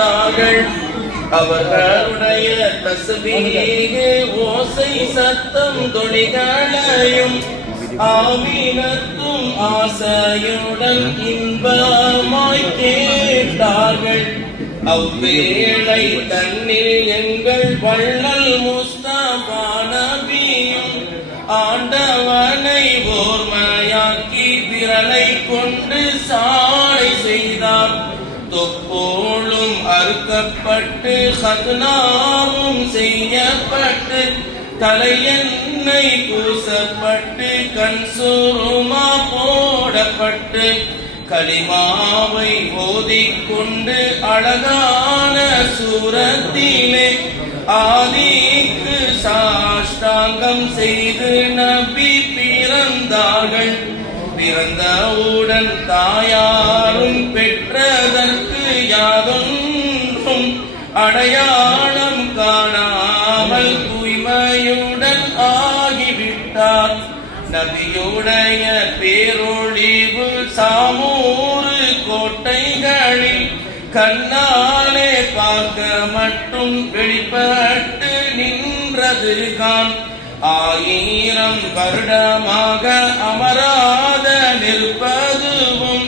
வந்தார்கள் அவர்களுடைய தஸ்பீகு ஓசை சத்தம் தொழிகளையும் ஆமீனத்தும் ஆசையுடன் இன்பமாய் கேட்டார்கள். அவ்வேளை தன்னில் எங்கள் வள்ளல் முஸ்தபானபியும் ஆண்டவனை ஓர்மையாக்கி விரலை கொண்டு சாலை செய்தார். தொப்போளும் அறுக்கப்பட்டு சத்னாவும் செய்யப்பட்டு தலையெண்ணெய் பூசப்பட்டு கண் சுருமா போடப்பட்டு களிமாவை ஓதிக்கொண்டு அழகான சூரத்திலே ஆதிக்கு சாஷ்டாங்கம் செய்து நபி பிறந்தார்கள். பிறந்தவுடன் தாயாரும் பெற்றதற்கு அடையாளம் காணாமல் தூய்மையுடன் ஆகிவிட்டார். நபியுடைய பேரொழிவு சாமூறு கோட்டைகளில் கண்ணாலே பார்க்க மட்டும் வெளிப்பட்டு நின்றதுதான் ஆயிரம் வருடமாக அமராத நிற்பதுவும்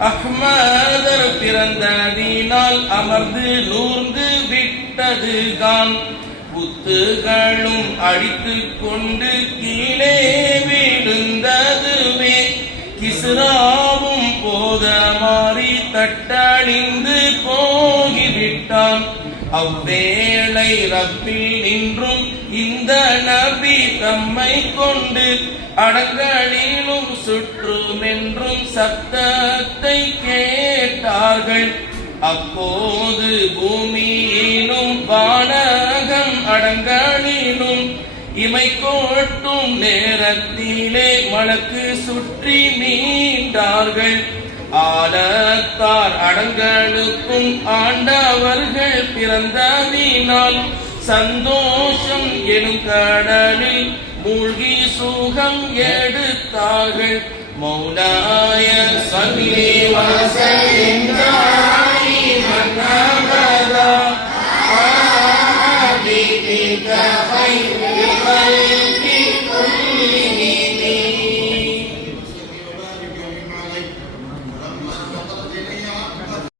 அஹ்மதர் பிறந்ததினால் அமர்ந்து நூர்ந்து விட்டது கான் புத்துகளும் அடித்து கொண்டு கீழே விழுந்ததுவே கிசுராவும் போத மாறி தட்டழிந்து போகிவிட்டான். அவ்வேளை ரப்பில் நின்றும் இந்த நபி தம்மை கொண்டு அடங்களிலும் சுற்றுமென்றும் சத்தத்தை கேட்டார்கள். அப்போது பூமியிலும் வானகம் அடங்களிலும் இமை கோட்டும் நேரத்திலே மலக்கு சுற்றி மீண்டார்கள் ஆலத்தார் அடங்கனுக்கும் ஆண்டவர்கள் பிறந்ததினால் சந்தோஷம் எனும் கடலில் மூழ்கி சுகம் எடுத்தார்கள். மௌனாய சல்லி வசந்தாய்